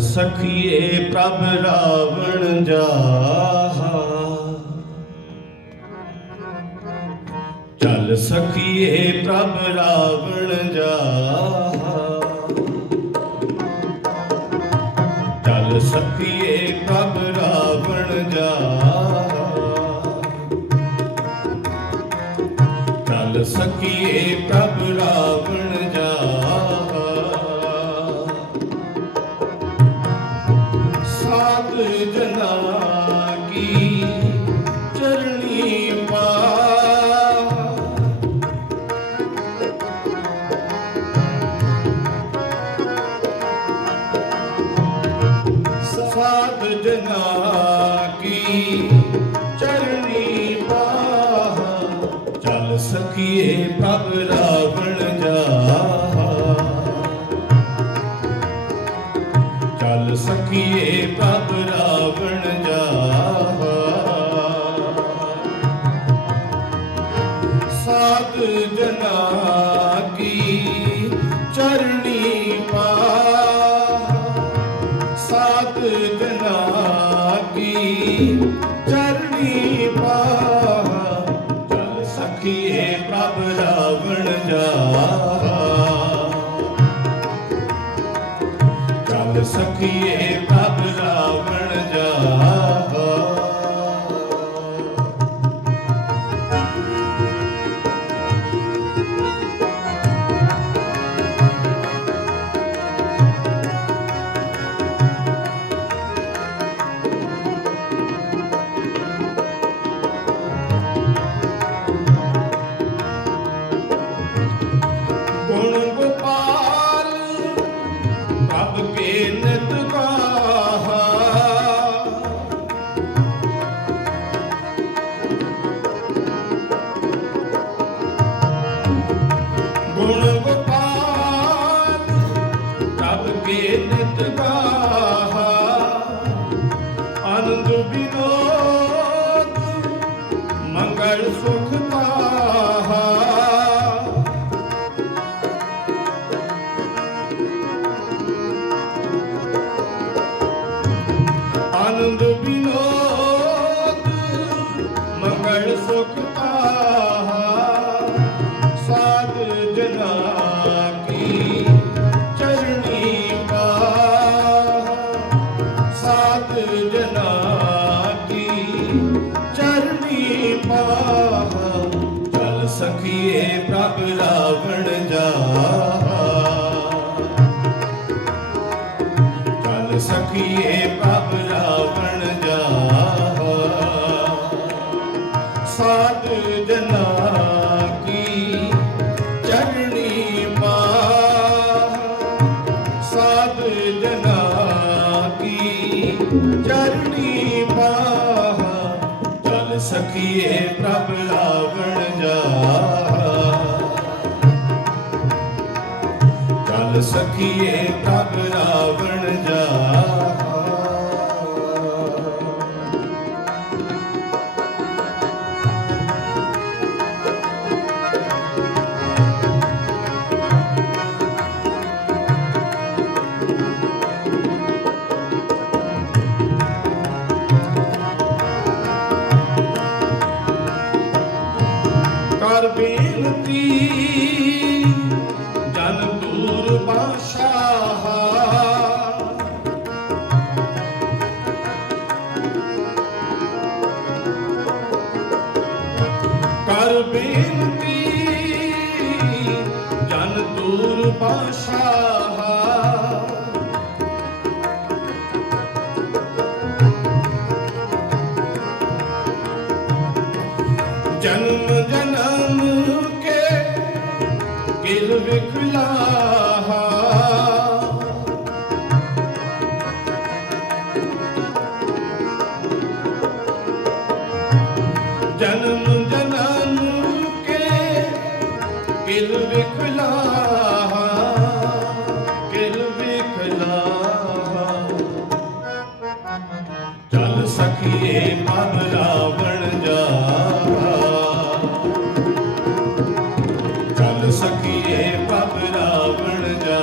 ਚੱਲ ਸਖੀਏ ਪ੍ਰਭ ਰਾਵਣ ਜਾਹਾ। ਚੱਲ ਸਖੀਏ ਪ੍ਰਭ ਰਾਵਣ ਜਾਹਾ। ਚੱਲ ਸਖੀਏ ਪ੍ਰਭ ਰਾਵਣ ਜਾਹਾ। ਚੱਲ ਸਖੀਏ ਪ੍ਰਭ ਚੱਲ olvido. ਸਖੀਏ ਪ੍ਰਭ ਰਾਵਣ ਜਾਹਾ। ਸਾਧ ਜਨਾ ਕੀ ਚਰਣੀ ਪਾਹ। ਸਾਧ ਜਨਾ ਕੀ ਚਰਣੀ ਪਾਹ। ਚੱਲ ਸਖੀਏ ਪ੍ਰਭ ਰਾਵਣ ਜਾਹਾ। ਚੱਲ ਸਖੀਏ ਪ੍ਰਭ ਰਾਵਣ ਬੇਨਤੀ ਜਨ ਦੂਰ ਬਾਸ਼ਾਹ ਜਨਮ ਜਨਮ ਕੇ ਗਿਲ ਵਿਖਲਾਹਾ। ਚੱਲ ਸਖੀਏ ਮਨ ਰਾਵਣ ਜਾ। ਚੱਲ ਸਖੀਏ ਪਬ ਰਾਵਣ ਜਾ।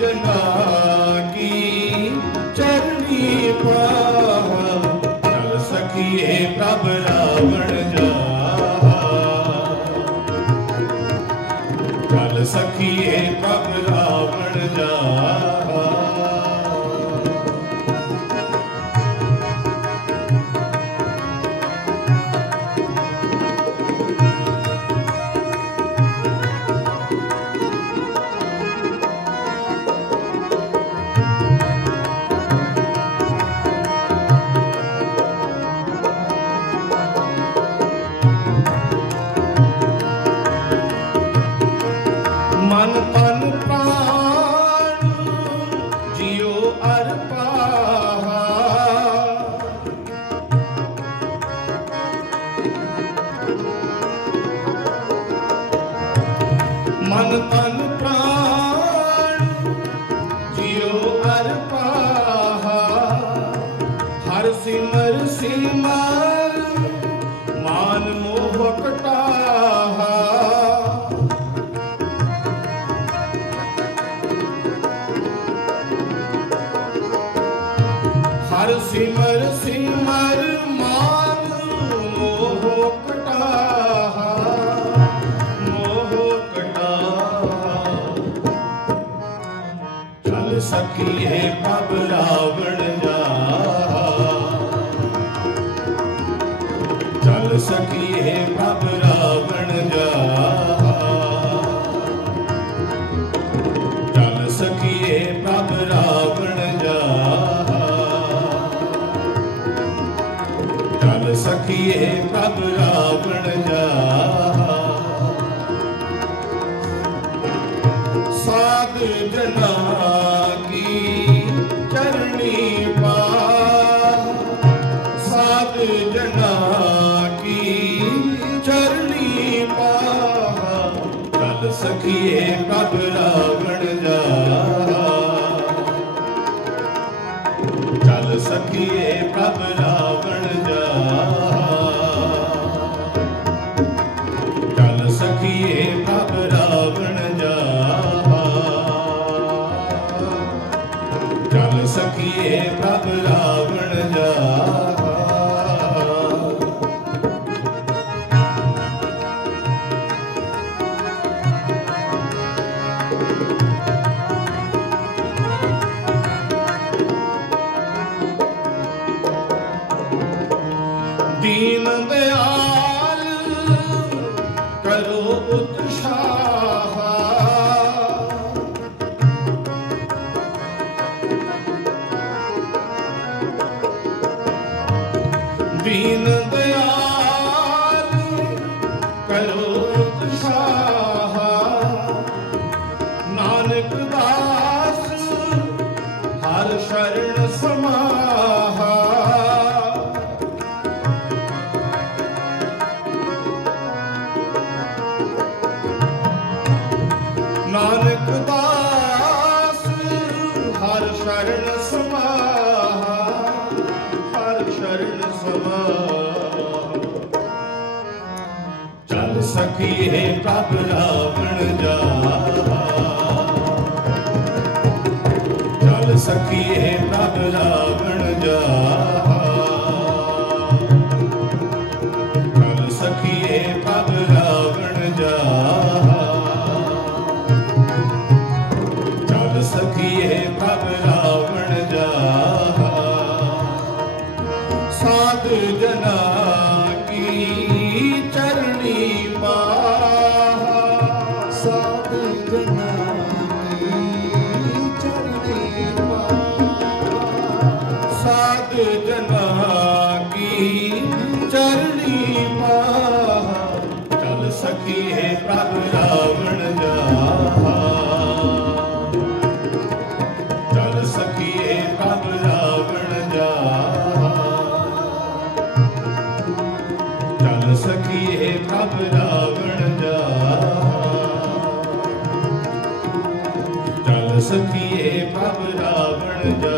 ਜਨਾ ਮਨ ਤਨ ਪ੍ਰਾਣ ਜਿਉ ਅਰ ਪਾਹਾ। ਮਨ ਤਨ ਪ੍ਰਾਣ ਜਿਉ ਅਰ ਪਾਹਾ। ਹਰ ਸਿਮਰ ਸਿਮਰ ਸਕੀਏ ਪਬ ਰਾਵਣ ਜਾ ਚਲ ਸਕੀਏ ਪਬ ਰਾਵਣ ਜਾ ਚਲ ਸਕੀਏ ਪ੍ਰਭ ਰਾਵਣ ਜਾ ਚਲ ਸਕੀਏ ਪ੍ਰਭ ਰਾਵਣ ਜਾ ਸਾਧ ਜਨਾ ਸਖੀਏ ਪ੍ਰਭ ਰਾਵਣ ਜਾ ਚੱਲ ਸਖੀਏ ਪ੍ਰਭ ਰਾਵਣ ਜਾ ਚਲ ਸਖੀਏ ਪ੍ਰਭ ਰਾਵਣ ਜਾ ਚਲ ਸਖੀਏ ਪ੍ਰਭ ਰਾਵਣ ਜਾ ਦੀਨ ਦਿਆਲ ਕਰੋ ਉਤਸ਼ਾਹ ਦੀਨ ਦਿਆਲ ਕਰੋ ਉਤਸ਼ਾਹ ਨਾਨਕ ਦਾ ਚੱਲ ਸਕੀਏ ਪ੍ਰਭ ਰਾਵਣ ਜਾ ਚੱਲ ਸਕੀਏ ਰਾਵਣ ਜਾ ਚੱਲ ਸਕੀਏ ਪ੍ਰਭ ਰਾਵਣ ਜਾ